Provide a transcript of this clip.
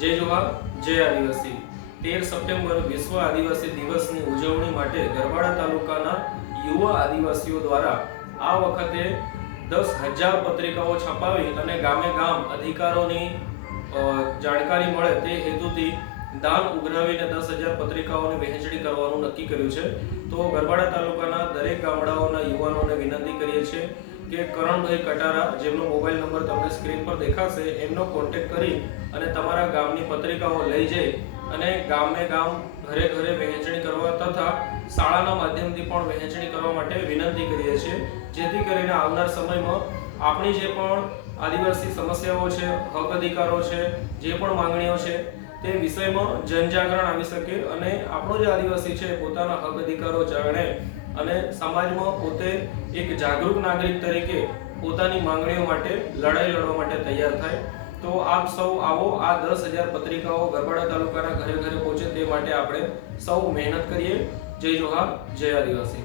જય જોહાર, જય આદિવાસી। 13 સપ્ટેમ્બર વિશ્વ આદિવાસી દિવસની ઉજવણી માટે ગરબાડા તાલુકાના યુવા આદિવાસીઓ દ્વારા આ વખતે 10,000 પત્રિકાઓ છપાવી અને ગામે ગામ અધિકારોની જાણકારી મળે તે હેતુથી દાન ઉઘરાવીને 10,000 પત્રિકાઓની વહેંચણી કરવાનું નક્કી કર્યું છે। તો ગરબાડા તાલુકાના દરેક ગામડાઓના યુવાનોને વિનંતી કરીએ છીએ કે કરણભાઈ કટારા, જેમનો મોબાઈલ નંબર તમને સ્ક્રીન પર દેખાશે, એમનો કોન્ટેક્ટ કરી અને તમારા ગામની પત્રિકાઓ લઈ જઈ અને ગામે ગામ ઘરે ઘરે વહેંચણી કરવા તથા શાળાના માધ્યમથી પણ વહેંચણી કરવા માટે વિનંતી કરીએ છીએ, જેથી કરીને આવનાર સમયમાં આપણી જે પણ આદિવાસી સમસ્યાઓ છે, હક અધિકારો છે, જે પણ માંગણીઓ છે તે વિષયમાં જનજાગરણ આવી શકે અને આપણો જે આદિવાસી છે પોતાના હક અધિકારો જાણે અને સમાજમાં પોતે એક જાગૃત નાગરિક તરીકે પોતાની માંગણીઓ માટે લડાઈ લડવા માટે તૈયાર થાય। તો આપ સૌ આવો, આ 10,000 પત્રિકાઓ ગરબાડા તાલુકાના ઘરે ઘરે પહોંચે તે માટે આપણે સૌ મહેનત કરીએ। જય જોહાર, જય આદિવાસી।